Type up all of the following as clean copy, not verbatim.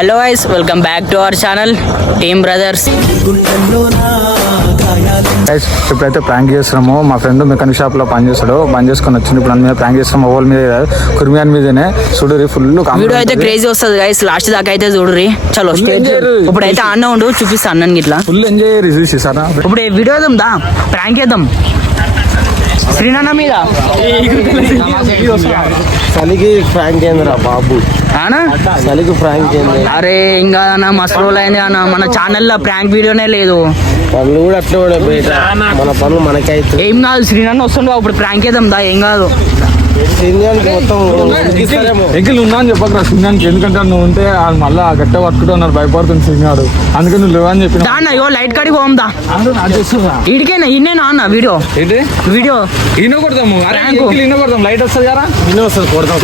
Hello guys, welcome back to our channel team brothers. ఇప్పుడైతే prank చేస్తున్నాము. మా friend mechanic shop లో పని చేస్తాడు, పని చేసుకొని వచ్చింది. ఇప్పుడు మీద ప్రాంక్ చేస్తాం. ఓవల్ మీద కుర్మియాన్ మీదనే చూడరి. ఫుల్ వీడియో అయితే క్రేజీ వస్తుంది గైస్, లాస్ట్ దాకా అయితే చూడరి. చలో ఇప్పుడైతే అన్న ఉండు, చూపిస్తా అన్నకి ఇట్లా ఫుల్ ఎంజాయ్ చేసారా. ఇప్పుడు వీడియో దా ప్రాంక్ చేద్దాం శ్రీనన్న మీద. చలికి ఫ్రాంక్ ఏందిరా బాబు, చలికి ఫ్రాంక్ ఏంది? అరే ఇంకా అన్న మస్తు రోజులు అయింది అన్న, మన ఛానల్లో ప్రాంక్ వీడియోనే లేదు. పనులు కూడా అట్లా కూడా బయట, మన పనులు మనకైతే ఏం కాదు. శ్రీనన్న వస్తుండవు, అప్పుడు ప్రాంక్ చేద్దాం దా, ఏం కాదు. మొత్తం ఎంకిల్ ఉన్నా అని చెప్పక సింగానికి, ఎందుకంటే నువ్వు ఉంటే మళ్ళీ గట్ట పట్టుకుంటూ ఉన్నారు, భయపడుతుంది సింగాడు. అందుకని నువ్వు లేవని చెప్పి అయ్యో లైట్ కాడికి పోదా ఇడికేనా ఇన్నేనా అన్న వీడియో వీడియో ఈయన కొడతాము, ఈయన కొడతాం. లైట్ వస్తుంది కదా, ఇన్ని వస్తుంది కొడతాం.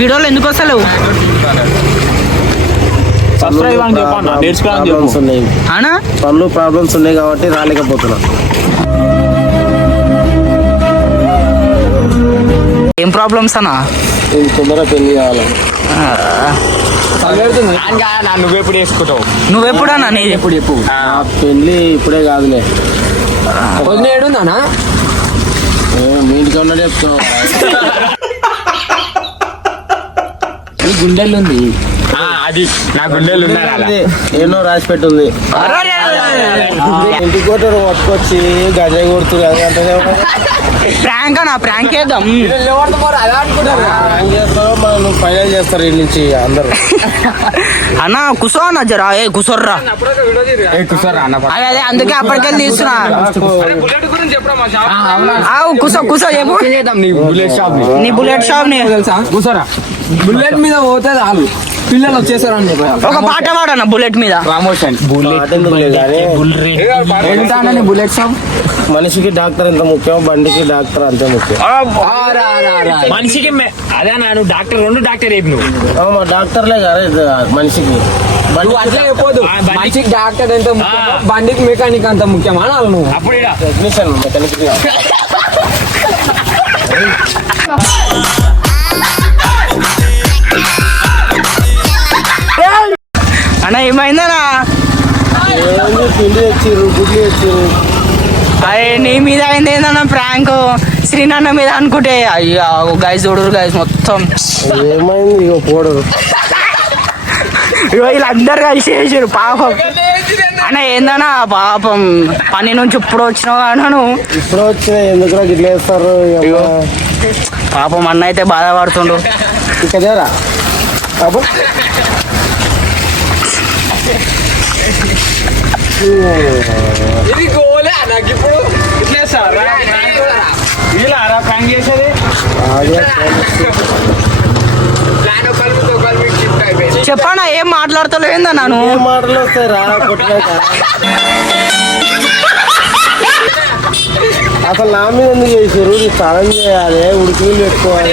వీడియోలు ఎందుకు వస్తలేవు పనులు ప్రాబ్లమ్స్ ఉన్నాయి కాబట్టి రాలేకపోతున్నా. ఏం ప్రాబ్లమ్స్ అన్నా? తొందరగా పెళ్లి కావాలి. నువ్వెప్పుడు వేసుకుంటావు? నువ్వెప్పుడన్నా నీ ఎప్పుడు చెప్పు. పెళ్లి ఇప్పుడే కాదులే, ఏడుందనా మీ ఇంటికి ఉన్నట్టు చెప్తావు. గుండెలు ఉంది అది నా గుండెలు ఎన్నో రాసి పెట్టుంది. ఇంటికి కొట్టారు పట్టుకొచ్చి గజ కొడుతున్నారు. ప్రాంక్ అన్నా, ప్రాంక్ చేద్దాం. మనం ఫైనల్ చేస్తారు ఇంటి నుంచి అందరు. అన్న కుసో అన్న జరా, ఏ కుసోర్రా అదే, అందుకే అప్పటికెళ్ళి తీస్తున్నా. కుసో కుసో చెప్పు. నీ బుల్లెట్ షాప్ ని కూర్చోరా. బుల్లెట్ మీద పోతే చాలు, పిల్లలు వచ్చేసారని ఒక పాట పాడన్న బుల్లెట్ మీద. Promotion bullet shop. మనిషికి డాక్టర్ ఎంత ముఖ్యం, బండికి డాక్టర్ అంతే ముఖ్యం. మనిషికి అదే నువ్వు డాక్టర్, రెండు డాక్టర్ రేపు నువ్వు మా డాక్టర్లే కదా మనిషికి. అట్లా చెప్పొద్దు. మనిషికి డాక్టర్ ఎంత ముఖ్యం, బండికి మెకానిక్ అంత ముఖ్యం అనాలి నువ్వు. అప్పుడు టెక్నీషియన్ మెకానిక్. అన్న ఏమైందనా? పిండి తెచ్చిర్రు, గుడ్లు తెచ్చిర్రు. అరే నీ మీద అయింది ఏందన్నా ప్రాంక్, శ్రీనన్న మీద అనుకుంటే. అయ్యో గైస్ చూడరు గైస్ మొత్తం ఏమైంది ఇగో పోడరు. ఇగో వీళ్ళందరు కలిసి చేసారు పాపం. అన్న ఏందన్నా పాపం, పని నుంచి ఇప్పుడు వచ్చినావు అన్నాను. ఇప్పుడు వచ్చిన ఎందుకు గిట్ల వేస్తారు పాపం అన్న అయితే బాధపడుతుండు. ఇకదేరా బాబు. ఇది గోలే నాకు ఇప్పుడు ఇట్లే సార్ ప్రాంక్ చేసేది. చెప్పానా ఏం మాట్లాడతలేవు ఏందన్నా నువ్వు? మాటలు వస్తాయి రా కొట్టినాక. అసలు నా మీద ఎందుకు చేసారు? స్నానం చేయాలి, ఉడికి పెట్టుకోవాలి.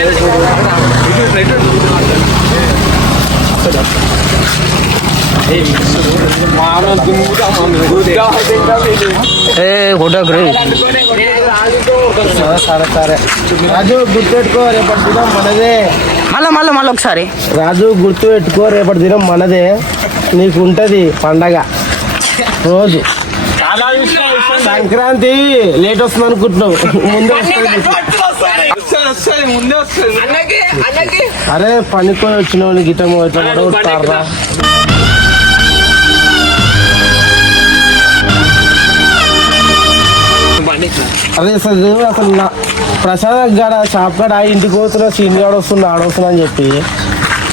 సరే సరే రాజు గుర్తుపెట్టుకో, రేపటి దినం మనదే. మళ్ళీ ఒకసారి రాజు గుర్తు పెట్టుకో, రేపటి దినం మనదే. నీకు ఉంటది పండగ రోజు. సంక్రాంతి లేట్ వస్తుంది అనుకుంటున్నావు, ముందే వస్తుంది. అరే పనికొని వచ్చిన వాళ్ళు గిట్టము ఇట్లా పడగొడతారా? అదే అసలు ప్రసాద్ గాడ షాప్ కాడ ఇంటికి పోతున్నా, సీన్ గాడు వస్తున్నా, ఆడొస్తున్నా అని చెప్పి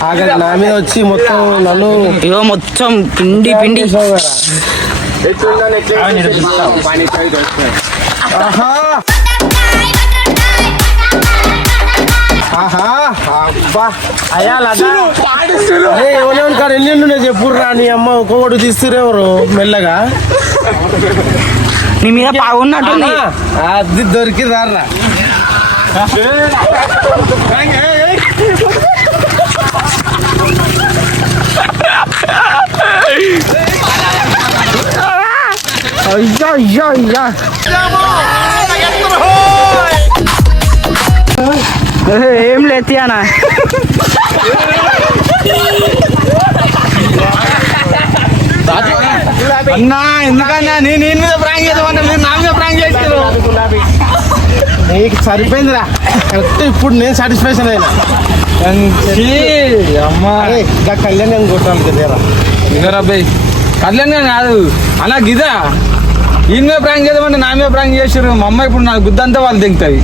ఆగ నా మీద వచ్చి మొత్తం నన్ను ఇగో మొత్తం పిండి పిండి. ఎవరెవరి కాడ ఎల్లుండి చెప్పుర్రా, నీ అమ్మ ఒక్కొక్కటి తీస్తురెవరు మెల్లగా. నీ మీద బాగున్నట్టుంది. అది దొరికి రారా. అయ్యా అయ్యా అయ్యా ఏం లేదు అన్న. అన్నా ఎందుకన్నా నేను మీద ప్రాంక్ చేద్దామన్నా మీరు నా మీద ప్రాంక్ చేస్తారు. నీకు సరిపోయిందిరా కరెక్ట్. ఇప్పుడు నేను సాటిస్ఫాక్షన్ అయినా. అమ్మా ఇంకా కళ్యాణ్ నేను కొట్టాలి కదా ఇగరాబాయ్ కళ్యాణ్ కాదు అలా గిదా ఈయన మీద ప్రాంక్ చేద్దామంటే నా మీద ప్రాంక్ చేసారు. మా అమ్మ ఇప్పుడు నా గుద్దంతా వాళ్ళు దిగుతుంది.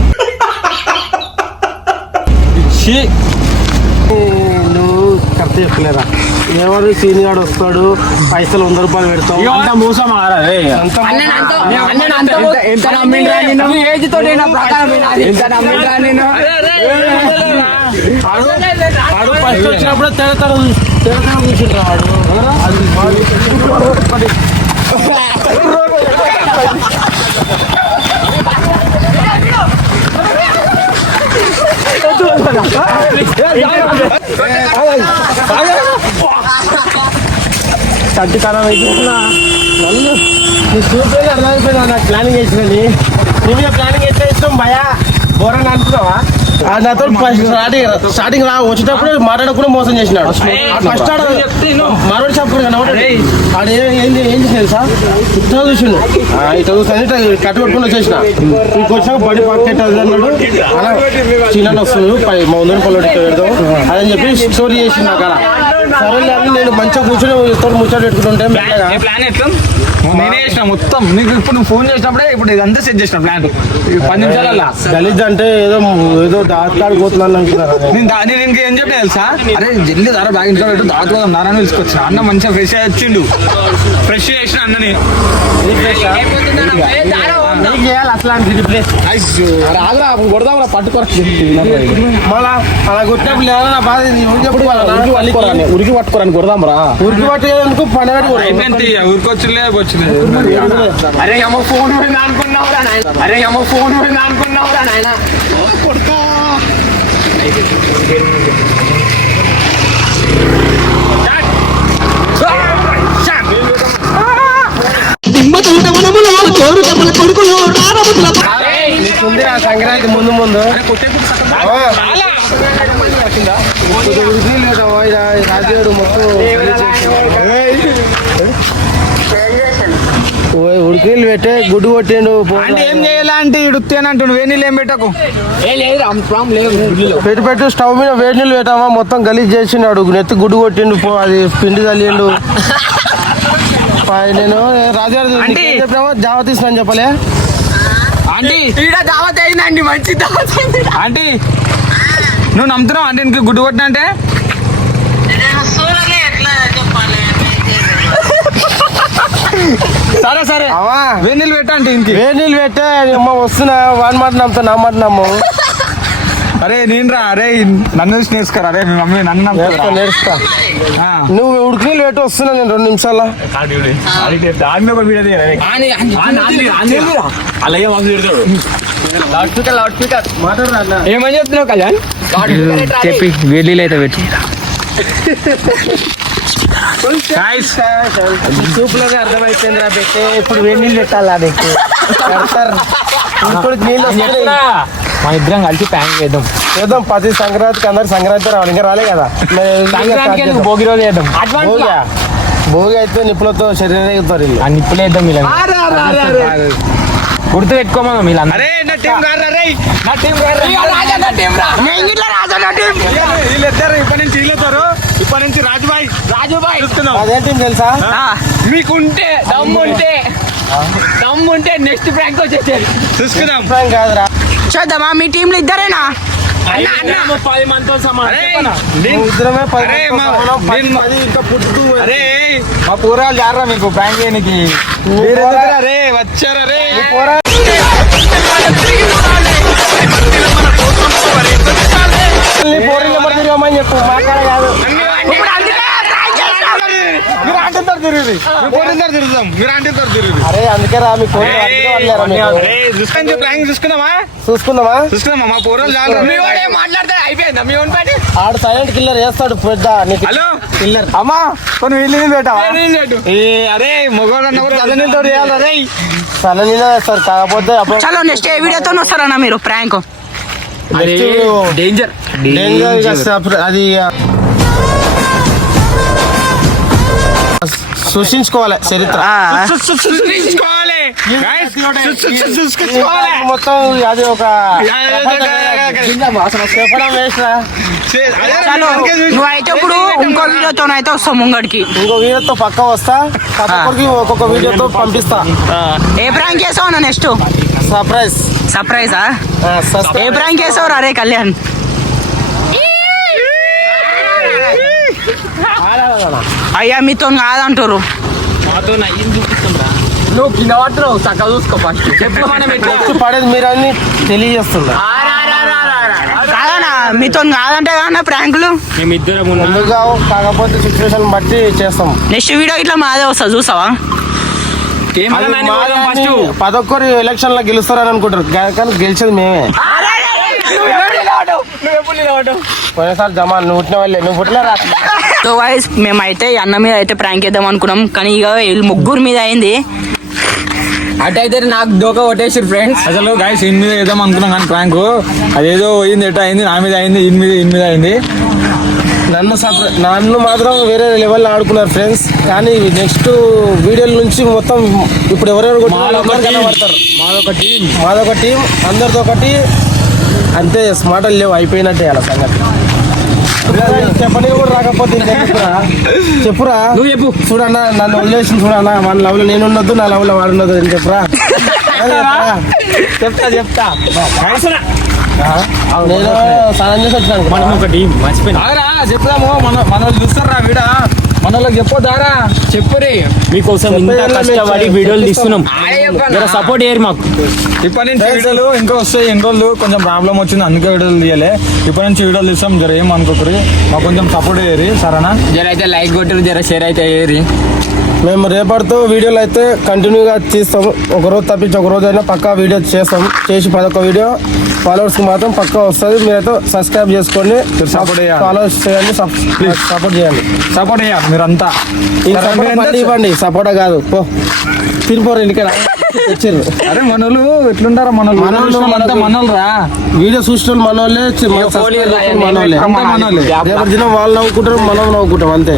నువ్వు కరెక్ట్ చెప్పలేరా. ఎవరు సీనియర్ వస్తాడు, పైసలు 100 రూపాయలు పెడతావు. అంత మోసం ఆడదే. ఫస్ట్ వచ్చినప్పుడు తెగతర కూర్చుంటా వాడు. చట్టి ఖరాబ్ అయిపోతున్నా నన్ను నీ చూపేది అర్థమైపోయినా. నాకు ప్లానింగ్ వేసినది నీ మీద ప్లానింగ్ ఎట్లా ఇష్టం భయా ఘోరంగా అనుకున్నావా. నాతో స్టార్టింగ్ వచ్చేటప్పుడు మాట్లాడకుండా మోసం చేసినాడు. ఫస్ట్ మాట్లాడి చెప్పాడు ఆడు ఏం చేసిన సార్ ఇట్లా చూసిండు. ఇట్లా చూసాను కట్టు పట్టుకుని వచ్చేసిన. ఇంకొచ్చాక బడి పాకెట్ అది అన్నాడు. అలా చిన్న వస్తుంది 100 రూపాయలు పెడతాం అదని చెప్పి స్టోరీ చేసింది నాకు. అలా సరే నేను మంచిగా కూర్చొని ఇద్దరు ముచ్చట పెట్టుకుంటుంటే ప్లాన్ ఎట్లా నేనే చేసిన మొత్తం. నీకు ఇప్పుడు నువ్వు ఫోన్ చేసినప్పుడే ఇప్పుడు ఇదంతా సెట్ చేసిన ప్లాన్ 10 నిమిషాలల్లా. గలీజ్ అంటే ఏదో దాచుకోడుకోతున్నాను అంటున్నారు. నేను ఇంకేం చెప్పిన తెలుసా, అరే జల్లి దారా బ్యాగ్ ఇంట్లో పెట్టు దాచుకోదాం నారాయణ తీసుకొచ్చిన. అన్న మంచిగా ఫ్రెష్ అయ్యి వచ్చిండు. ఫ్రెష్ చేసిన అన్నని చేయాలి అట్లాంటి రిప్లేస్ రాదురా కొడదాం పట్టుకోరా. మళ్ళా అలా కొట్టినప్పుడు ఏమన్నా బాధ ఉరికి పట్టుకోరాని కొడదాం రా. ఉరికి పట్టేందుకు పని ఊరికొచ్చిలే వచ్చిలేదు. అరే అమ్మ ఫోన్ పోయింది అనుకున్నావురా నాయన. అరే అమ్మ ఫోన్ పోయింది అనుకున్నావురా నాయన. కొడుకా సంక్రాంతి ముందు రాజేడు మొత్తం ఉడికిలు పెట్టే గుడ్డు కొట్టిండు. ఏం చేయాలంటే ఇడుతానంటు వేడి నీళ్ళు ఏం పెట్టకు. పెట్టు స్టవ్ మీద వేడి నీళ్ళు పెట్టామా మొత్తం గలీజ్ చేసిండు. నెత్తి గుడ్డు కొట్టిండు. అది పిండి తల్లిండు. నేను రాజాడు చెప్పామో జావ తీసిన చెప్పలే ఆంటీ దావత్ అయిందండి. మంచి దావత్ అయింది ఆంటీ. నువ్వు నమ్ముతున్నావు అంటే ఇంక గుడ్డు కొట్టిన అంటే సరే సరే వేడి నీళ్ళు పెట్టా అంటే ఇంక వేడి నీళ్ళు పెట్టే అమ్మ వస్తున్నా. వాడి మాట నమ్ముతా నా మాట నమ్ము. అరే నేను రా. అరే నన్ను చూసి నేర్చుకోరా. అరే మీ మమ్మీ నన్ను నేర్చుకో. నువ్వు ఉడికి నీళ్ళు పెట్టి వస్తున్నా నేను 2 నిమిషాల్లో. ఏమని చెప్తున్నావు కళ్యాణ్? చెప్పి వేడిలో అయితే పెట్టి చూపులోనే అర్థమైపోయింది రా పెట్టే. ఇప్పుడు వేడి నీళ్ళు పెట్టాలా నీకు? ఇప్పుడు నీళ్ళు వస్తున్నాయి. మన ఇద్దరం కలిసి ప్యాన్ చేద్దాం. ప్రతి సంక్రాంతికి అందరు సంక్రాంతి రావాలి. ఇంకా రాలే కదా భోగి రోజు చేద్దాం. భోగి అయితే నిప్పులతో శరీరం ఎగుతారు. ఆ నిప్పులు వేద్దాం. ఇలా గుర్తు పెట్టుకోమా మీరు. ఇప్పటి నుంచి రాజుబాయ్ అదేంటి తెలుసా? మీకుంటే దమ్ముంటే నెక్స్ట్ ప్రాంక్ వచ్చేసారు చూసుకుందాం. కాదురా చూద్దామా మీ టీంలో ఇద్దరేనా? 10 మందితో సమానం. అరే మా పూరాలు జారా మీకు బ్యాంక్ చేయడానికి. అరే వచ్చారా రే నెంబర్ తిరగమని చెప్పు. మా కాడ కాదు. తిరుగుదాం మీరు ఆంటీ తిరుగుతుంది అరే అందుకే రా మీ ఫోన్ చూసుకుందామా చూసుకుందామా చూసుకుందామా మా పోరలు మాట్లాడతాడు అయిపోయిందా మీ ఓన్ పాటి ఆడు సైలెంట్ కిల్లర్ వేస్తాడు పెద్ద నీకు హలో కిల్లర్ అమ్మా కొన్ని వీళ్ళు పెట్టావా అరే మొగోడు అన్నప్పుడు తల్లితో చేయాలి అరే తల మీద వేస్తారు కాకపోతే అప్పుడు చలో నెక్స్ట్ ఏ వీడియోతో వస్తారన్నా మీరు ప్రాంక్ డేంజర్ అది సృష్టించుకోవాలి చరిత్ర మొత్తం అది ఒక చెప్పడం వేస్ట్ రా. చలో నువ్వైతే ఇప్పుడు ఇంకో వీడియోతో అయితే వస్తావు ముంగడికి. ఇంకో వీడియోతో పక్క వస్తా ఒక్కొక్కరికి ఒక్కొక్క వీడియోతో పంపిస్తా. ఏ ప్రాంక్ చేసావు అన్న నెక్స్ట్? సర్ప్రైజ్ సర్ప్రైజా? ఏ ప్రాంక్ చేసావు రే కళ్యాణ్? అయ్యా మీతో కాదంటారు. నువ్వు కింద పట్టున్నావు చక్కగా చూసుకో ఫస్ట్ చెప్పు మనం నెక్స్ట్ పడేది మీరు అన్ని తెలియజేస్తున్నా. కాదన్నా మీతో కాదంటే కాదన్నా ప్రాంకులు మేమిద్దరం ముందుకు కావు కాకపోతే సిచ్యువేషన్ బట్టి చేస్తాం. నెక్స్ట్ వీడియో ఇట్లా మాదే వస్తా చూసావా? ఫస్ట్ 11 ఎలక్షన్ లో గెలుస్తారని అనుకుంటారు కానీ గెలిచేది మేమే. పోయినసారి జమాన్ నువ్వు పుట్టిన వాళ్ళే నువ్వు పుట్టిన సో వైస్ మేమైతే ఈ అన్న మీద అయితే ప్రాంక్ చేద్దాం అనుకున్నాం కానీ ఇక వీళ్ళు ముగ్గురు మీద అయింది. అటైతే నాకు దోక కొట్టేసారు ఫ్రెండ్స్. అసలు గాయస్ ఇన్ మీద వేద్దాం అనుకున్నాం కానీ ప్రాంక్ అదేదో పోయింది ఎట్లా అయింది నా మీద అయింది ఇన్ మీద అయింది. నన్ను మాత్రం వేరే లెవెల్లో ఆడుకున్నారు ఫ్రెండ్స్. కానీ నెక్స్ట్ వీడియోల నుంచి మొత్తం ఇప్పుడు ఎవరెవరు పడతారు. మాదొక టీం అందరితో ఒకటి అంతే. మాటలు లేవు అయిపోయినట్టే అలా సంగతి. చెప్పని కూడా రాకపోతే చెప్పురా నువ్వు చెప్పు. చూడన్నా నన్ను వదిలేసి చూడన్నా మన లవ్ లో నేను ఉండొద్దు నా లవ్ లో వాడు ఉండొద్దు అని చెప్పురా. చెప్తా నేను స్నానం చేసి వచ్చాను. మనం ఒక టీం మర్చిపోయినా చెప్తాము మన చూస్తారా వీడ మనలోకి చెప్పొద్దారా చెప్పురే మీకోసం ఇంత కష్టపడి వీడియోలు తీస్తున్నాం సపోర్ట్ చేయరు మాకు. ఇప్పటి నుంచి వీడియోలు ఇంకా వస్తాయి. ఎన్ని రోజులు కొంచెం ప్రాబ్లం వచ్చింది అందుకే వీడియోలు తీయాలి. ఇప్పటి నుంచి వీడియోలు తీస్తాం జర ఏమనుకోకరి మాకు కొంచెం సపోర్ట్ చేయరు సరేనా. జర అయితే లైక్ కొట్టరు జర షేర్ అయితే అయ్యేది. మేము రేపటితో వీడియోలు అయితే కంటిన్యూగా తీస్తాము. ఒకరోజు తప్పించి ఒక రోజు అయినా పక్కా వీడియో చేస్తాం. చేసి 11 వీడియో ఫాలోవర్స్కి మాత్రం పక్కా వస్తుంది. మీరైతే సబ్స్క్రైబ్ చేసుకోండి, సపోర్ట్ చేయాలి, ఫాలోవర్స్ చేయండి, సపోర్ట్ చేయండి. సపోర్ట్ చేయాలి మీరంతా. ఇవ్వండి సపోర్ట్ కాదు పో తిరిపోరు ఇంటికాడ తెచ్చారు. అరే మనోళ్ళు ఎట్లుంటారా మనోళ్ళు రా వీడియో చూసిన మనోళ్ళే మనోళ్ళే రేపటి దినం వాళ్ళు నవ్వుకుంటారు మనం నవ్వుకుంటాం అంతే.